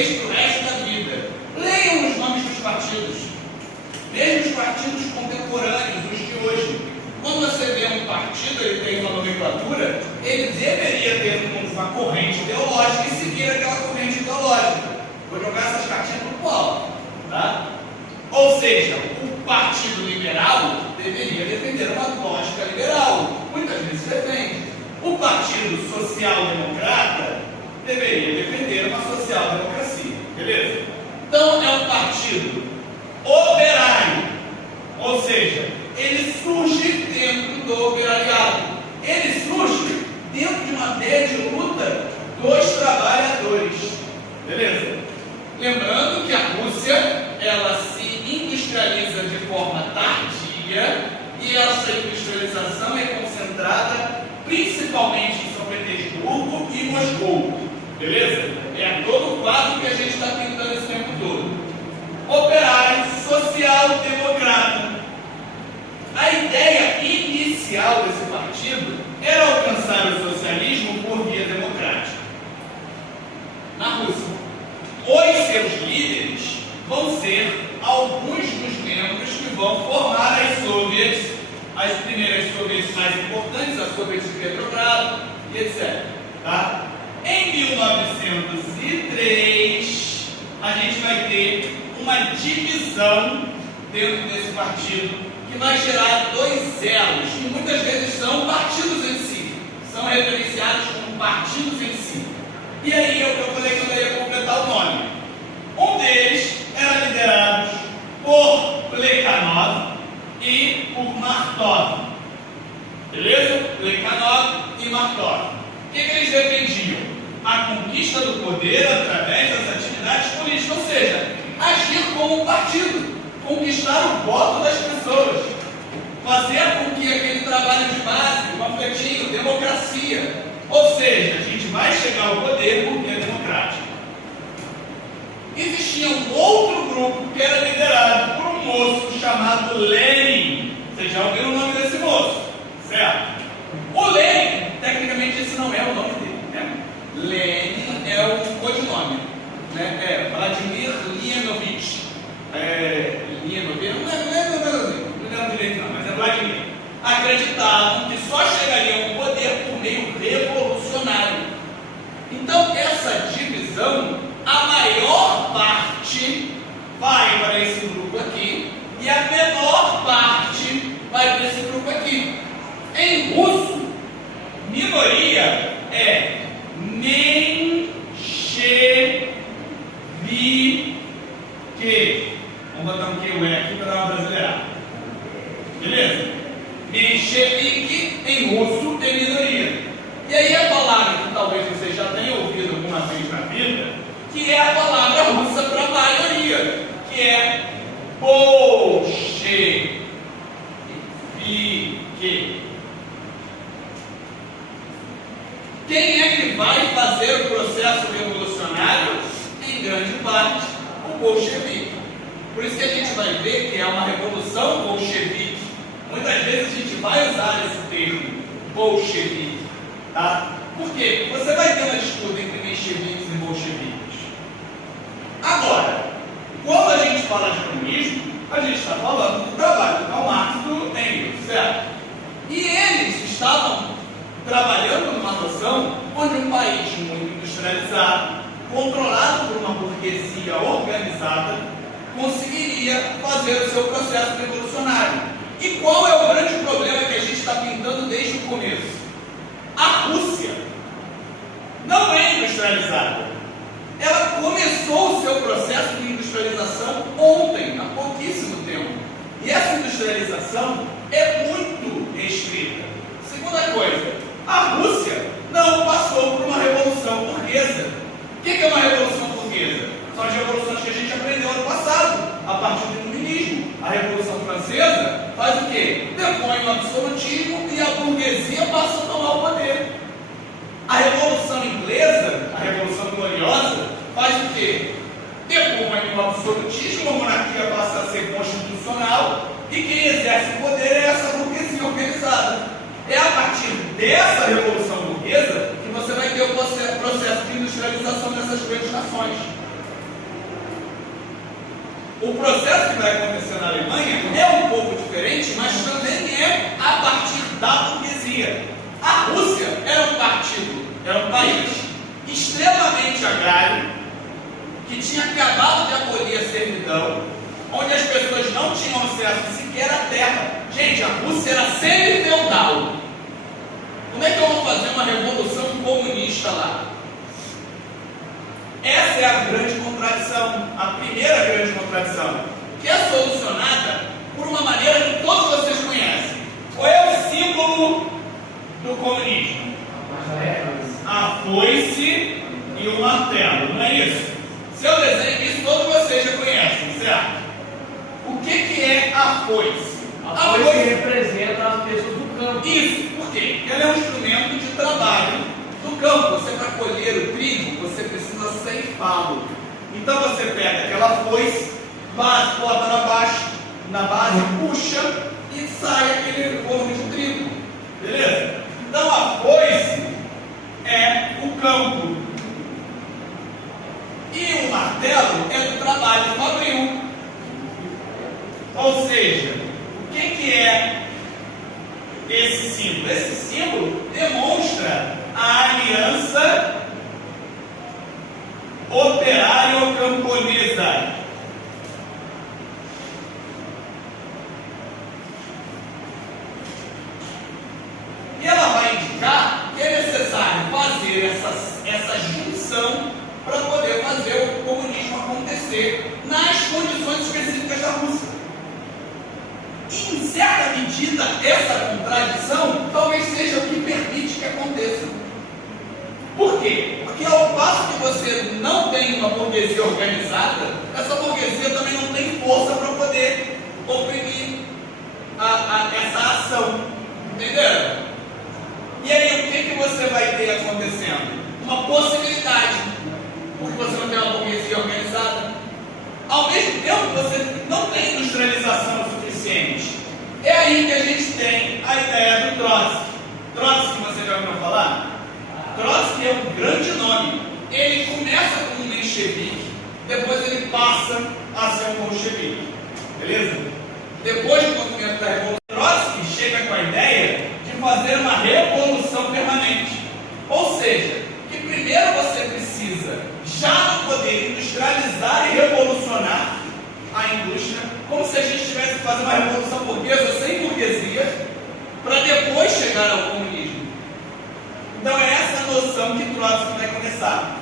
vocês para o resto da vida. Leiam os nomes dos partidos, mesmo os partidos contemporâneos, os de hoje. Quando você vê um partido, ele tem uma nomenclatura, ele deveria ter uma corrente ideológica e seguir aquela corrente ideológica. Vou jogar essas cartinhas para o polo, tá? Ou seja, o Partido Liberal deveria defender uma lógica liberal. Muitas vezes defende. O Partido Social Democrata deveria defender uma social-democracia. Beleza? Então, é um partido operário. Ou seja, ele surge dentro do operariado. Ele surge dentro de uma ideia de luta dos trabalhadores. Beleza? Lembrando que a Rússia, ela se industrializa de forma tardia e essa industrialização é concentrada principalmente em São Petersburgo e Moscou. Beleza? É todo o quadro que a gente está pintando esse tempo todo. Operário, social-democrata. A ideia inicial desse partido era alcançar o socialismo por via democrática. Na Rússia, os seus líderes vão ser alguns dos membros que vão formar as soviets, as primeiras soviets mais importantes, as soviets de Petrogrado e etc. Tá? Em 1903, a gente vai ter uma divisão dentro desse partido que vai gerar dois elos, que muitas vezes são partidos em si, são referenciados como partidos em si. E aí eu falei que eu ia completar o nome. Um deles era liderado por Plekhanov e por Martov. Beleza? Plekhanov e Martov. O que eles defendiam? A conquista do poder através das atividades políticas, ou seja, agir como um partido, conquistar o voto das pessoas, fazer com que aquele trabalho de base, panfletinho, democracia, ou seja, a gente vai chegar ao poder porque é democrático. Existia um outro grupo que era liderado por um moço chamado Lenin. Vocês já ouviram o nome desse moço, certo? O Lenin, tecnicamente esse não é o nome dele, né? Lenin é o codinome, né? É Vladimir Leonovich. Leonovich, não lembro direito não, mas é Vladimir. Acreditavam que só chegariam ao poder por meio revolucionário. Então, essa divisão, a maior parte vai para esse grupo aqui e a menor parte vai para esse grupo aqui. Em russo, minoria é mensheviki. Vamos botar um Q aqui para dar uma brasileirada. Beleza? Mensheviki em russo é minoria. E aí a palavra que talvez você já tenha ouvido alguma vez na vida, que é a palavra russa para maioria, que é bolchevique. Quem é que vai fazer o processo revolucionário? Em grande parte, o bolchevique. Por isso que a gente vai ver que é uma revolução bolchevique. Muitas vezes a gente vai usar esse termo, bolchevique. Tá? Por quê? Você vai ter uma disputa entre mencheviques e bolcheviques. Agora, quando a gente fala de comunismo, a gente está falando do trabalho do Karl Marx e do Engels, certo? E eles estavam trabalhando numa noção onde um país muito industrializado, controlado por uma burguesia organizada, conseguiria fazer o seu processo revolucionário. E qual é o grande problema que a gente está pintando desde o começo? A Rússia não é industrializada. Ela começou o seu processo de industrialização ontem, há pouquíssimo tempo. E essa industrialização é muito restrita. Segunda coisa, a Rússia não passou por uma revolução burguesa. O que é uma revolução burguesa? São as revoluções que a gente aprendeu ano passado, a partir do iluminismo. A Revolução Francesa faz o quê? Depõe o absolutismo e a burguesia passa a tomar o poder. A Revolução Inglesa, a Revolução Gloriosa, faz o quê? Depõe o absolutismo, a monarquia passa a ser constitucional e quem exerce o poder é essa burguesia organizada. É a partir dessa Revolução Burguesa que você vai ter o processo de industrialização dessas grandes nações. O processo que vai acontecer na Alemanha é um pouco diferente, mas também é a partir da burguesia. A Rússia era um partido, era um país extremamente agrário, que tinha acabado de abolir a servidão, onde as pessoas não tinham acesso sequer à terra. Gente, a Rússia era semi-feudal. Como é que eu vou fazer uma revolução comunista lá? Essa é a grande contradição, a primeira grande contradição, que é solucionada por uma maneira que todos vocês conhecem. Qual é o símbolo do comunismo? A foice e o martelo, não é isso? Se eu desenho isso, todos vocês já conhecem, certo? O que é a foice? A foice representa as pessoas do campo. Isso, por quê? Ela é um instrumento de trabalho do campo. Você, para colher o trigo, você precisa ceifá-lo. Então você pega aquela foice, bota na base, puxa e sai aquele forno de trigo. Beleza? Então a foice é o campo. E o martelo é do trabalho fabril. Ou seja, o que é esse símbolo? Esse símbolo demonstra a aliança operário-camponesa. E ela vai indicar que é necessário fazer essa junção para poder fazer o comunismo acontecer nas condições específicas da Rússia. E, em certa medida, essa contradição talvez seja o que permite que aconteça. Por quê? Porque ao passo que você não tem uma burguesia organizada, essa burguesia também não tem força para poder oprimir essa ação. Entenderam? E aí, o que você vai ter acontecendo? Uma possibilidade, porque você não tem uma burguesia organizada. Ao mesmo tempo, você não tem industrialização suficiente. É aí que a gente tem a ideia do Trotsky. Trotsky, você já ouviu falar? Trotsky é um grande nome. Ele começa como um menchevique, depois ele passa a ser um bolchevique. Beleza? Depois do movimento da Revolução, Trotsky chega com a ideia de fazer uma revolução permanente. Ou seja, que primeiro você precisa já no poder industrializar e revolucionar a indústria, como se a gente tivesse que fazer uma revolução burguesa sem burguesia, para depois chegar ao comunismo. Então é essa noção que Trotsky vai começar.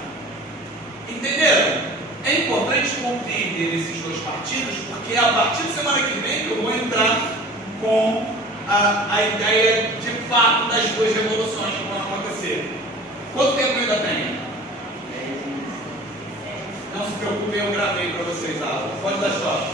Entenderam? É importante compreender esses dois partidos, porque é a partir de semana que vem que eu vou entrar com a ideia de fato das duas revoluções que vão acontecer. Quanto tempo eu ainda tenho? Não se preocupe, eu gravei para vocês a aula. Pode dar sorte.